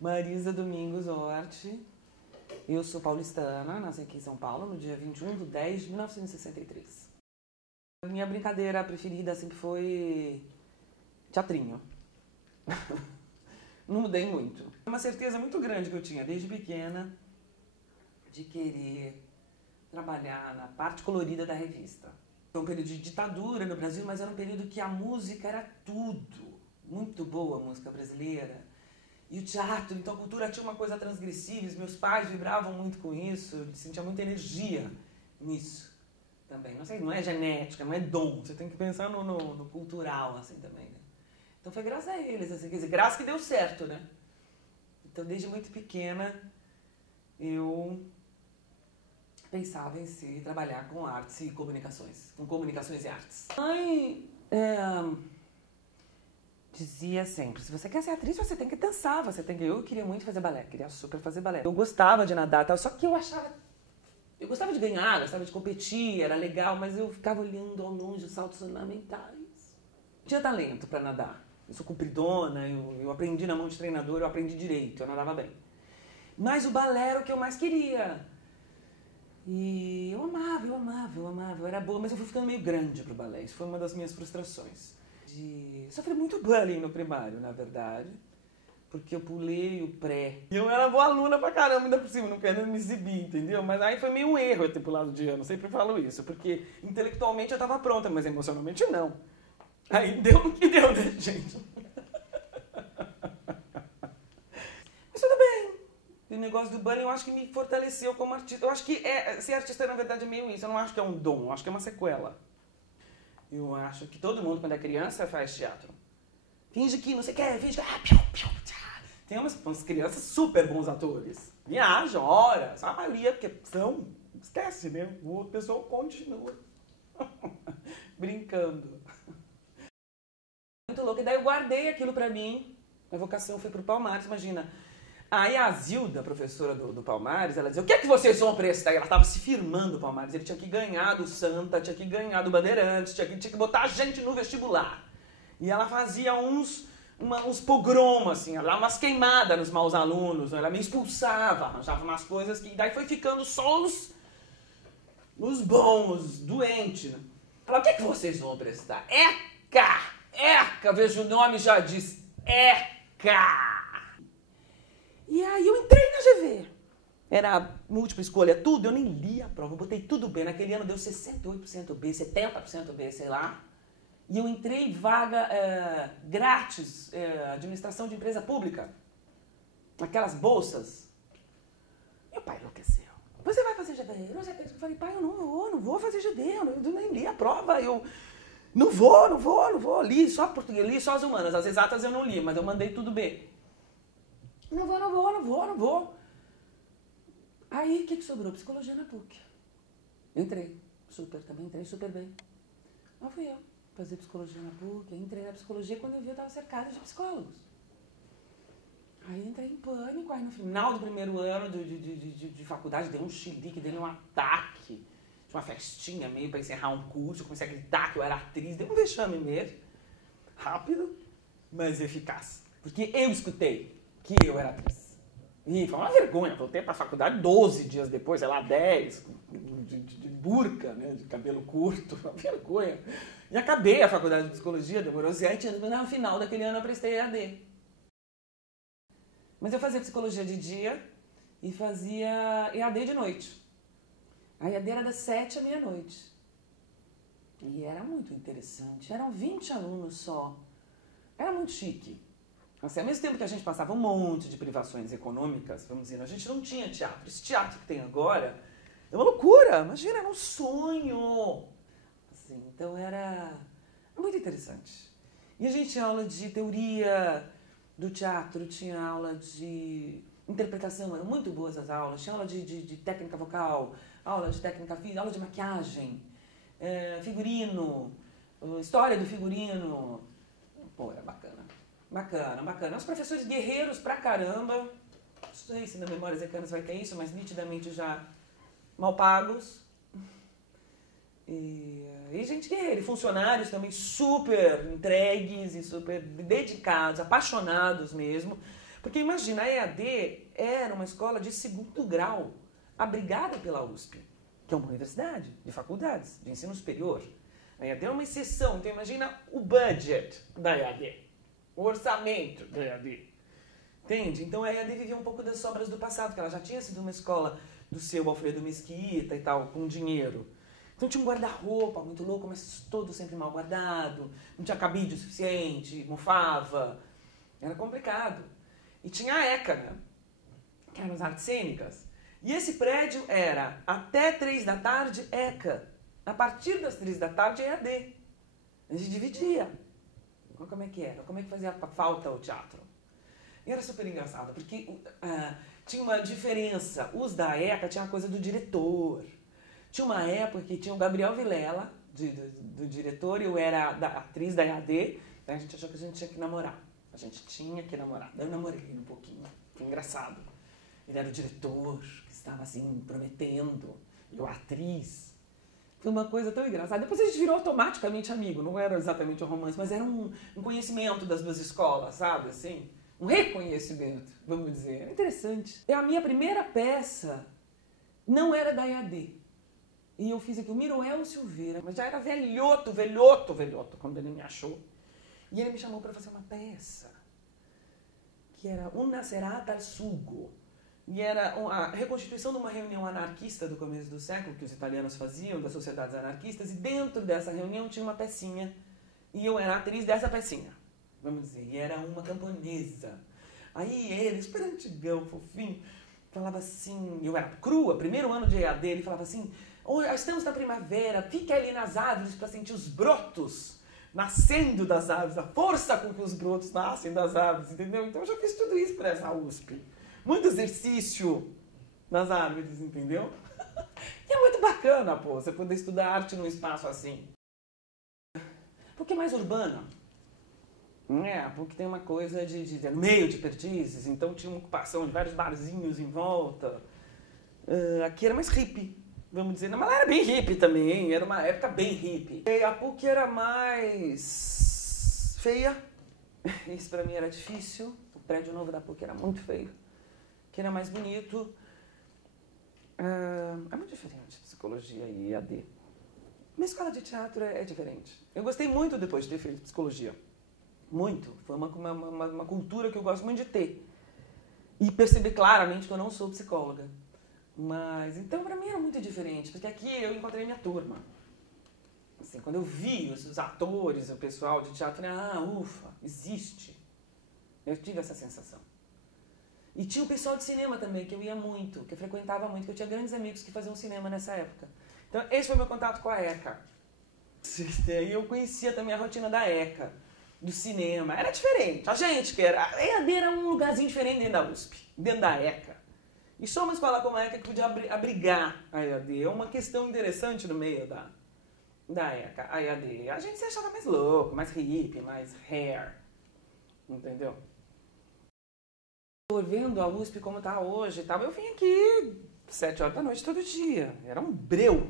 Marisa Domingos Orti. Eu sou paulistana, nasci aqui em São Paulo no dia 21/10/1963. A minha brincadeira preferida sempre foi teatrinho. Não mudei muito. Uma certeza muito grande que eu tinha desde pequena de querer trabalhar na parte colorida da revista. Foi um período de ditadura no Brasil, mas era um período que a música era tudo. Muito boa a música brasileira. E o teatro, então a cultura tinha uma coisa transgressiva, os meus pais vibravam muito com isso, eu sentia muita energia nisso também. Não sei, não é genética, não é dom, você tem que pensar no cultural assim também, né? Então foi graças a eles, assim, quer dizer, graças que deu certo, né? Então desde muito pequena eu pensava em si trabalhar com artes e comunicações, com comunicações e artes. Mãe dizia sempre, se você quer ser atriz, você tem que dançar, você tem que... Eu queria muito fazer balé, queria super fazer balé. Eu gostava de nadar, tal, só que eu gostava de ganhar, gostava de competir, era legal, mas eu ficava olhando ao longe os saltos ornamentais. Tinha talento para nadar. Eu sou compridona, eu aprendi na mão de treinador, eu aprendi direito, eu nadava bem. Mas o balé era o que eu mais queria. E eu amava, eu era boa, mas eu fui ficando meio grande pro balé. Isso foi uma das minhas frustrações. Sofri muito bullying no primário, na verdade, porque eu pulei o pré. E eu era boa aluna pra caramba, ainda por cima, não querendo me exibir, entendeu? Mas aí foi meio um erro eu ter pulado de ano, sempre falo isso, porque intelectualmente eu tava pronta, mas emocionalmente não. Aí deu no que deu, né, gente? Mas tudo bem. O negócio do bullying eu acho que me fortaleceu como artista. Eu acho que ser artista, na verdade, é meio isso. Eu não acho que é um dom, eu acho que é uma sequela. Eu acho que todo mundo, quando é criança, faz teatro. Finge que não sei o que, finge que... Tem umas crianças super bons atores. Viajam horas, a maioria, porque são... Esquece, né? O pessoal continua brincando. Muito louco. E daí eu guardei aquilo pra mim. A vocação foi pro Palmares, imagina. Aí a Zilda, professora do Palmares, ela dizia, o que é que vocês vão prestar? Ela estava se firmando o Palmares, ele tinha que ganhar do Santa, tinha que ganhar do Bandeirantes, tinha que botar a gente no vestibular. E ela fazia uns pogromos, assim, ela dava umas queimadas nos maus alunos, ela me expulsava, arranjava umas coisas que... Daí foi ficando só os bons, os doentes. Né? Ela, o que é que vocês vão prestar? ECA, veja o nome já diz, ECA. E aí eu entrei na GV. Era múltipla escolha, tudo. Eu nem li a prova, eu botei tudo B. Naquele ano deu 68% B, 70% B, sei lá. E eu entrei vaga grátis, administração de empresa pública. Aquelas bolsas. Meu pai enlouqueceu. Você vai fazer GV? Eu falei, pai, eu não vou fazer GV. Eu nem li a prova. Eu não vou. Li só português, li só as humanas. As exatas eu não li, mas eu mandei tudo B. Não vou. Aí, o que sobrou? Psicologia na PUC. Entrei super bem. Lá fui eu fazer psicologia na PUC. Entrei na psicologia, quando eu vi, eu estava cercada de psicólogos. Aí entrei em pânico. Aí no final do primeiro ano de faculdade, dei um chilique, dei um ataque. Tinha uma festinha meio para encerrar um curso. Eu comecei a gritar que eu era atriz. Dei um vexame mesmo. Rápido, mas eficaz. Porque eu escutei que eu era atriz. E foi uma vergonha, voltei para a faculdade 12 dias depois, sei lá, 10, de burca, né, de cabelo curto, uma vergonha. E acabei a faculdade de psicologia, demorou 7 anos, mas no final daquele ano eu prestei EAD. Mas eu fazia psicologia de dia e fazia EAD de noite. A EAD era das 7 à meia-noite. E era muito interessante, eram 20 alunos só. Era muito chique. Assim, ao mesmo tempo que a gente passava um monte de privações econômicas, vamos dizer, a gente não tinha teatro. Esse teatro que tem agora é uma loucura, imagina, era um sonho. Assim, então era muito interessante. E a gente tinha aula de teoria do teatro, tinha aula de interpretação, eram muito boas as aulas, tinha aula de técnica vocal, aula de técnica física, aula de maquiagem, figurino, história do figurino. Pô, era bacana. Bacana. Os professores guerreiros pra caramba. Não sei se na Memórias Ecanas vai ter isso, mas nitidamente já mal pagos. E gente guerreira. E funcionários também super entregues e super dedicados, apaixonados mesmo. Porque imagina, a EAD era uma escola de segundo grau, abrigada pela USP, que é uma universidade de faculdades, de ensino superior. A EAD é uma exceção, então imagina o budget da EAD, o orçamento da EAD. Entende? Então a EAD vivia um pouco das sobras do passado, porque ela já tinha sido uma escola do seu Alfredo Mesquita e tal, com dinheiro. Então tinha um guarda-roupa muito louco, mas todo sempre mal guardado, não tinha cabide o suficiente, mofava, era complicado. E tinha a ECA, né? Que eram as artes cênicas. E esse prédio era até 3 da tarde ECA, a partir das 3 da tarde EAD. A gente dividia. Olha como é que era, como é que fazia falta o teatro. E era super engraçado, porque tinha uma diferença. Os da ECA tinha a coisa do diretor. Tinha uma época que tinha o Gabriel Vilela, do diretor, e eu era da atriz da EAD, então a gente achou que a gente tinha que namorar. A gente tinha que namorar. Daí eu namorei um pouquinho. Foi engraçado. Ele era o diretor, que estava assim, prometendo. E eu, a atriz. Foi uma coisa tão engraçada. Depois a gente virou automaticamente amigo. Não era exatamente um romance, mas era um conhecimento das duas escolas, sabe? Assim, um reconhecimento, vamos dizer. Era interessante. E a minha primeira peça não era da EAD. E eu fiz aqui o Miroel Silveira, mas já era velhoto, quando ele me achou. E ele me chamou para fazer uma peça, que era Una serata al sugo. E era a reconstituição de uma reunião anarquista do começo do século, que os italianos faziam, das sociedades anarquistas, e dentro dessa reunião tinha uma pecinha, e eu era a atriz dessa pecinha, vamos dizer, e era uma camponesa. Aí ele, super antigão, fofinho, falava assim, eu era crua, primeiro ano de EAD, ele falava assim, estamos na primavera, fique ali nas árvores para sentir os brotos nascendo das árvores, a força com que os brotos nascem das árvores, entendeu? Então eu já fiz tudo isso para essa USP. Muito exercício nas árvores, entendeu? E é muito bacana, pô, você poder estudar arte num espaço assim. Porque é mais urbana. Porque tem uma coisa no meio de Perdizes, então tinha uma ocupação de vários barzinhos em volta. Aqui era mais hippie, vamos dizer. Mas ela era bem hippie também, era uma época bem hippie. E a PUC era mais feia, isso pra mim era difícil. O prédio novo da PUC era muito feio. Que era mais bonito. É muito diferente psicologia e EAD. Minha escola de teatro é diferente. Eu gostei muito depois de ter feito psicologia. Muito. Foi uma cultura que eu gosto muito de ter. E perceber claramente que eu não sou psicóloga. Mas, então, pra mim era muito diferente. Porque aqui eu encontrei minha turma. Assim, quando eu vi os atores, o pessoal de teatro, eu falei, ufa, existe. Eu tive essa sensação. E tinha o pessoal de cinema também, que eu ia muito, que eu frequentava muito, que eu tinha grandes amigos que faziam cinema nessa época. Então, esse foi o meu contato com a ECA. E eu conhecia também a rotina da ECA, do cinema. Era diferente. A gente que era... A EAD era um lugarzinho diferente dentro da USP, dentro da ECA. E só uma escola como a ECA que podia abrigar a EAD. É uma questão interessante no meio da ECA, a EAD. A gente se achava mais louco, mais hippie, mais hair. Entendeu? Vendo a USP como está hoje e tal, eu vim aqui 7 horas da noite todo dia. Era um breu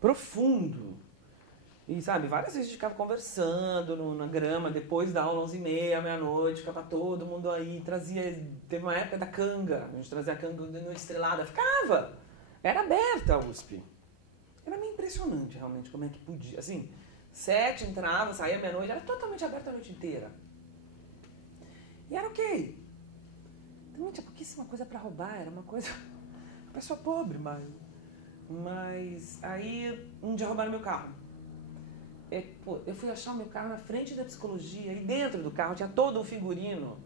profundo. E, sabe, várias vezes a gente ficava conversando na grama, depois da aula, 11h30, meia-noite, ficava todo mundo aí, teve uma época da canga, a gente trazia a canga de noite estrelada, ficava. Era aberta a USP. Era meio impressionante, realmente, como é que podia. Assim, 7 entrava, saía meia-noite, era totalmente aberta a noite inteira. E era ok. Também tinha pouquíssima coisa pra roubar, era uma coisa... Uma pessoa pobre, mas aí um dia roubaram meu carro. Eu fui achar o meu carro na frente da psicologia e dentro do carro tinha todo um figurino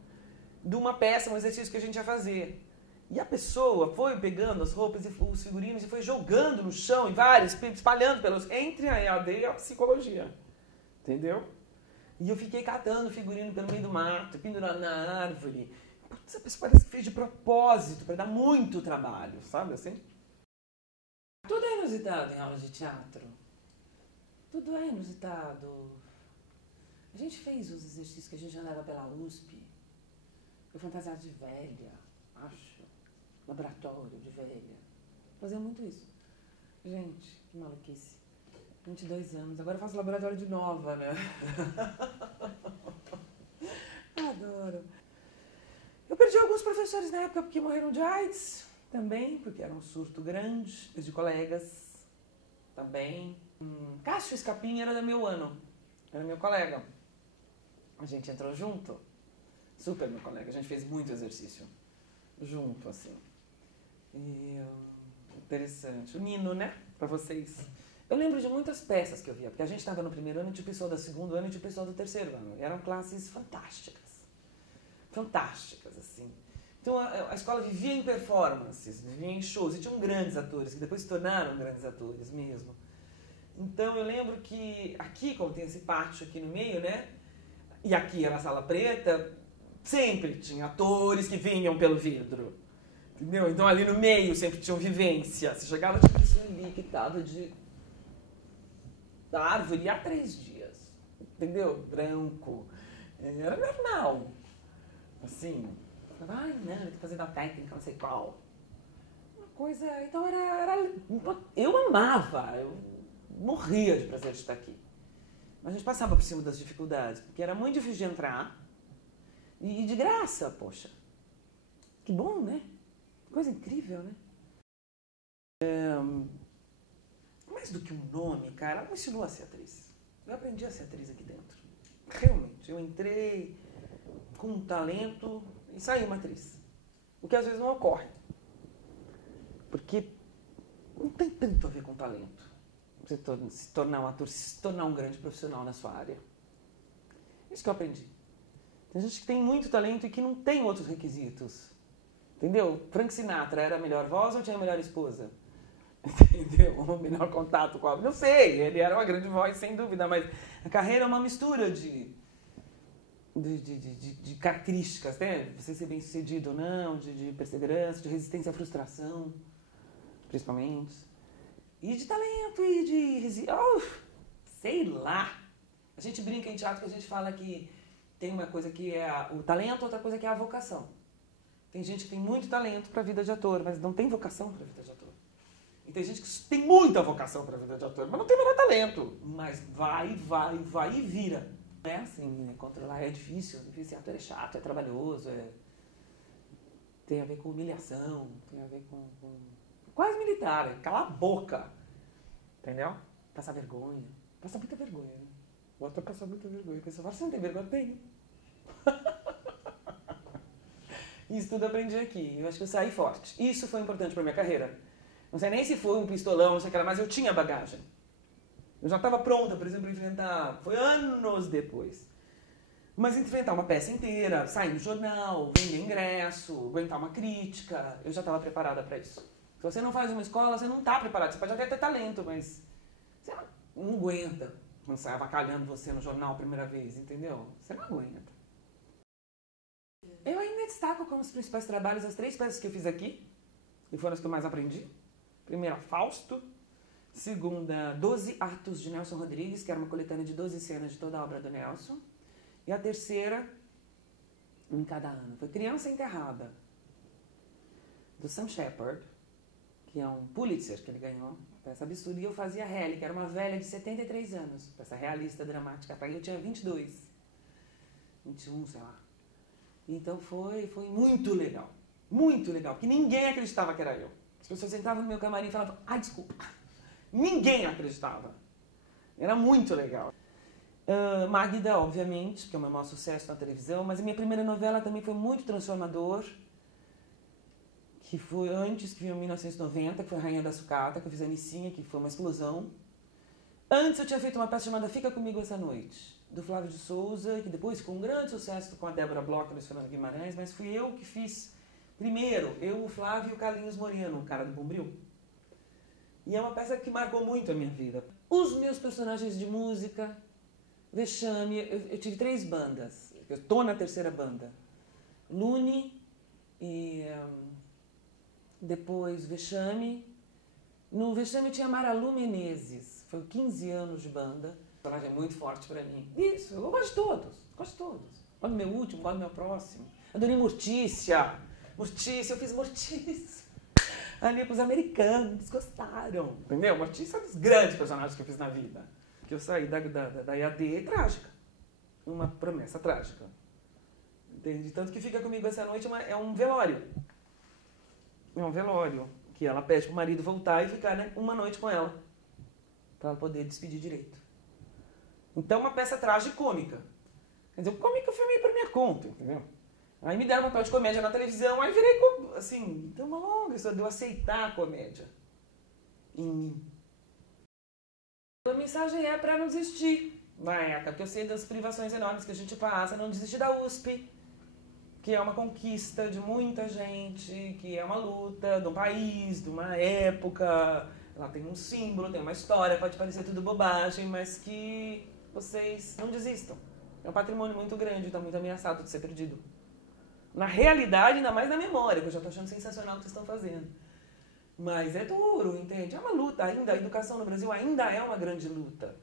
de uma peça, um exercício que a gente ia fazer. E a pessoa foi pegando as roupas e os figurinos e foi jogando no chão, em vários, espalhando entre a EAD e a psicologia. Entendeu? E eu fiquei catando figurino pelo meio do mato, pendurando na árvore. Putz, a pessoa parece que fez de propósito, para dar muito trabalho, sabe assim? Tudo é inusitado em aula de teatro. Tudo é inusitado. A gente fez os exercícios que a gente andava pela USP. Eu fantasiava de velha, acho. Laboratório de velha. Fazia muito isso. Gente, que maluquice. 22 anos. Agora eu faço laboratório de nova, né? Adoro. professores na época porque morreram de AIDS, também, porque era um surto grande, de colegas, também. Cássio Escapim era do meu ano, era meu colega. A gente entrou junto, super meu colega, a gente fez muito exercício junto, assim. E, interessante. O Nino, né, pra vocês. Eu lembro de muitas peças que eu via, porque a gente estava no primeiro ano e tinha o pessoal do segundo ano e tinha o pessoal do terceiro ano. E eram classes fantásticas. Fantásticas, assim. Então a escola vivia em performances, vivia em shows, e tinham grandes atores, que depois se tornaram grandes atores mesmo. Então eu lembro que aqui, como tem esse pátio aqui no meio, né, e aqui era a sala preta, sempre tinha atores que vinham pelo vidro, entendeu? Então ali no meio sempre tinham vivência. Você chegava de pessoa ali que estava da árvore há 3 dias, entendeu? Branco, era normal, assim. Ai, não, eu tô fazendo a técnica, não sei qual. Uma coisa, então eu amava, eu morria de prazer de estar aqui. Mas a gente passava por cima das dificuldades, porque era muito difícil de entrar e de graça, poxa. Que bom, né? Coisa incrível, né? Mais do que um nome, cara, ela me ensinou a ser atriz. Eu aprendi a ser atriz aqui dentro. Realmente, eu entrei com um talento e saí uma atriz. O que às vezes não ocorre. Porque não tem tanto a ver com talento. Você se tornar um ator, se tornar um grande profissional na sua área. Isso que eu aprendi. Tem gente que tem muito talento e que não tem outros requisitos. Entendeu? Frank Sinatra era a melhor voz ou tinha a melhor esposa? Entendeu? O melhor contato com a... Não sei, ele era uma grande voz, sem dúvida, mas a carreira é uma mistura de características, né? Você ser bem sucedido ou não, de perseverança, de resistência à frustração, principalmente. E de talento e de... sei lá. A gente brinca em teatro que a gente fala que tem uma coisa que é o talento, outra coisa que é a vocação. Tem gente que tem muito talento para a vida de ator, mas não tem vocação para a vida de ator. E tem gente que tem muita vocação para a vida de ator, mas não tem o menor talento. Mas vai e vira. Não é assim, né? Controlar é difícil. Ser ator é chato, é trabalhoso, tem a ver com humilhação, tem a ver com... Quase militar, é calar a boca. Entendeu? Passar vergonha. Passa muita vergonha, né? O ator passa muita vergonha. A pessoa fala, você não tem vergonha? Tenho. Isso tudo eu aprendi aqui. Eu acho que eu saí forte. Isso foi importante para minha carreira. Não sei nem se foi um pistolão, não sei o que era, mas eu tinha bagagem. Eu já estava pronta, por exemplo, para enfrentar... Foi anos depois. Mas enfrentar uma peça inteira, sair no jornal, vender ingresso, aguentar uma crítica. Eu já estava preparada para isso. Se você não faz uma escola, você não está preparado. Você pode até ter talento, mas você não aguenta quando sai avacalhando você no jornal a primeira vez, entendeu? Você não aguenta. Eu ainda destaco como os principais trabalhos as 3 peças que eu fiz aqui, que foram as que eu mais aprendi. Primeira, Fausto. Segunda, 12 Atos de Nelson Rodrigues, que era uma coletânea de 12 cenas de toda a obra do Nelson. E a terceira, em cada ano, foi Criança Enterrada, do Sam Shepard, que é um Pulitzer que ele ganhou, peça absurda. E eu fazia Halle, que era uma velha de 73 anos, peça realista, dramática. Eu tinha 22, 21, sei lá. Então foi muito legal, porque ninguém acreditava que era eu. As pessoas entravam no meu camarim e falavam, desculpa. Ninguém acreditava. Era muito legal. Magda, obviamente, que é o meu maior sucesso na televisão, mas a minha primeira novela também foi muito transformador, que foi antes, que veio em 1990, que foi Rainha da Sucata, que eu fiz a Nicinha, que foi uma explosão. Antes eu tinha feito uma peça chamada Fica Comigo Essa Noite, do Flávio de Souza, que depois ficou um grande sucesso com a Débora Bloch e o Luiz Fernando Guimarães, mas fui eu que fiz primeiro, eu, o Flávio e o Carlinhos Moreno, o cara do Bombril. E é uma peça que marcou muito a minha vida. Os meus personagens de música, Vexame, eu tive 3 bandas, eu tô na terceira banda. Lune e depois Vexame. No Vexame tinha Maralu Menezes, foi 15 anos de banda. Personagem muito forte pra mim. Isso, eu gosto de todos. Gosto do meu último, gosto do meu próximo. Adorei Mortícia, eu fiz Mortícia. Ali pros americanos, gostaram. Entendeu? Mortícia é um dos grandes personagens que eu fiz na vida. Que eu saí da IAD trágica. Uma promessa trágica. Entende? Tanto que fica comigo essa noite é um velório. É um velório. Que ela pede pro marido voltar e ficar, né, uma noite com ela. Pra ela poder despedir direito. Então, uma peça tragicômica. Quer dizer, o cômico eu filmei por minha conta, entendeu? Aí me deram um papel de comédia na televisão, aí virei, assim, deu uma longa história de eu aceitar a comédia em mim. A mensagem é para não desistir, Maeca, porque eu sei das privações enormes que a gente passa, não desistir da USP, que é uma conquista de muita gente, que é uma luta de um país, de uma época, ela tem um símbolo, tem uma história, pode parecer tudo bobagem, mas que vocês não desistam. É um patrimônio muito grande, está muito ameaçado de ser perdido. Na realidade, ainda mais na memória, que eu já estou achando sensacional o que vocês estão fazendo. Mas é duro, entende? É uma luta ainda, a educação no Brasil ainda é uma grande luta.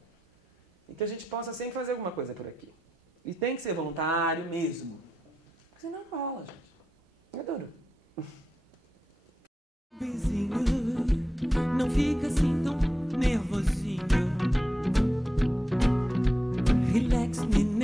E que a gente possa sempre fazer alguma coisa por aqui. E tem que ser voluntário mesmo. Porque senão não rola, gente. É duro. Bezinho, não fica assim tão nervosinho. Relax, menino.